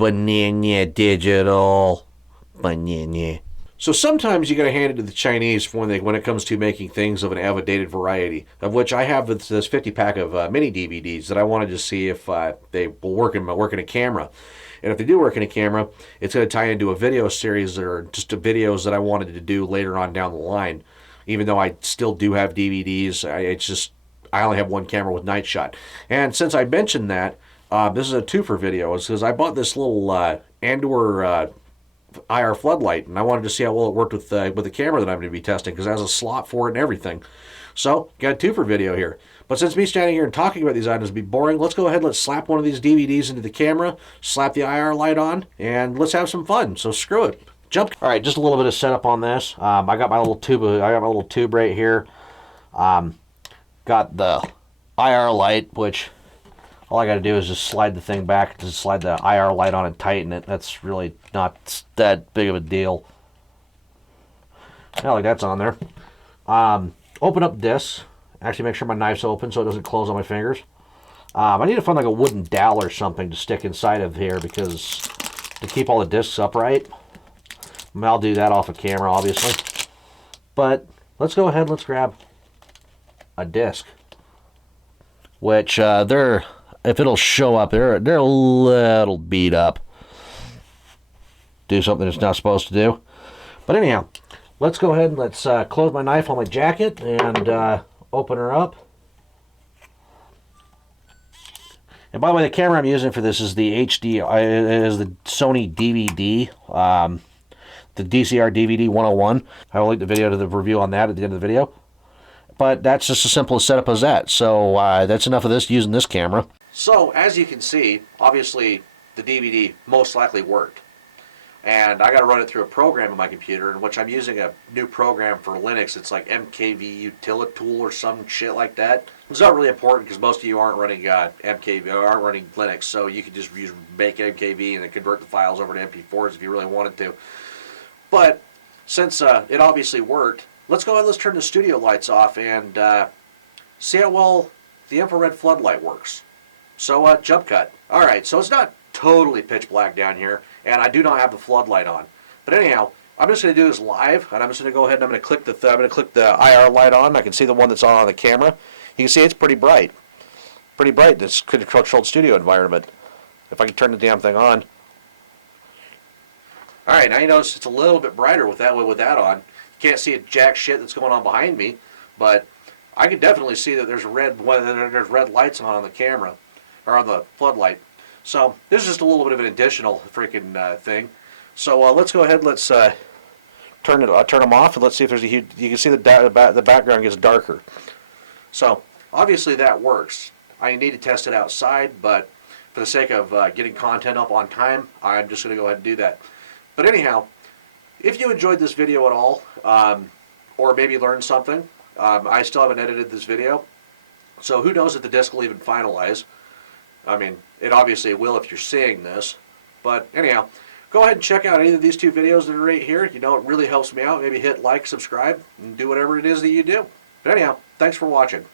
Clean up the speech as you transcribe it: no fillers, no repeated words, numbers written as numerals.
Banana digital. Banana. So sometimes you got to hand it to the Chinese when it comes to making things of an avidated variety, of which I have this 50 pack of mini DVDs that I wanted to see if they will work in a camera. And if they do work in a camera, it's going to tie into a video series that are just videos that I wanted to do later on down the line. Even though I still do have DVDs, I only have one camera with night shot. And since I mentioned that, this is a twofer video. It's because I bought this little Andor IR floodlight, and I wanted to see how well it worked with the camera that I'm going to be testing, because it has a slot for it and everything. So, got a twofer video here. But since me standing here and talking about these items would be boring, let's go ahead, let's slap one of these DVDs into the camera, slap the IR light on, and let's have some fun. So screw it. Jump. All right, just a little bit of setup on this. I got my little tube right here. Got the IR light, which all I got to do is just slide the thing back, just slide the IR light on and tighten it. That's really not that big of a deal. Now, like that's on there. Open up this. Actually, make sure my knife's open so it doesn't close on my fingers. I need to find like a wooden dowel or something to stick inside of here, because to keep all the discs upright. I'll do that off of camera, obviously. But let's go ahead. Let's grab a disc, which if it'll show up, they're a little beat up. Do something it's not supposed to do. But anyhow, let's go ahead and let's close my knife on my jacket and open her up. And by the way, the camera I'm using for this is the is the Sony DVD, the DCR DVD 101. I will link the video to the review on that at the end of the video. But that's just as simple a setup as that. So that's enough of this using this camera. So as you can see, obviously the DVD most likely worked. And I got to run it through a program on my computer, in which I'm using a new program for Linux. It's like MKV Utilitool or some shit like that. It's not really important because most of you aren't running MKV or aren't running Linux, so you can just make MKV and then convert the files over to MP4s if you really wanted to. But since it obviously worked, let's go ahead and let's turn the studio lights off and see how well the infrared floodlight works. So jump cut. All right, so it's not totally pitch black down here, and I do not have the floodlight on. But anyhow, I'm just going to do this live, and I'm just going to go ahead and I'm going to click the IR light on. I can see the one that's on the camera. You can see it's pretty bright. Pretty bright, this controlled studio environment. If I can turn the damn thing on. All right, now you notice it's a little bit brighter with that on. You can't see a jack shit that's going on behind me, but I can definitely see that there's red lights on the camera, or on the floodlight. So this is just a little bit of an additional freaking thing. So let's go ahead. Let's turn them off, and let's see if there's a huge. You can see the background gets darker. So obviously that works. I need to test it outside, but for the sake of getting content up on time, I'm just going to go ahead and do that. But anyhow, if you enjoyed this video at all, or maybe learned something, I still haven't edited this video, so who knows if the disc will even finalize. I mean, it obviously will if you're seeing this. But anyhow, go ahead and check out any of these two videos that are right here. You know, it really helps me out. Maybe hit like, subscribe, and do whatever it is that you do. But anyhow, thanks for watching.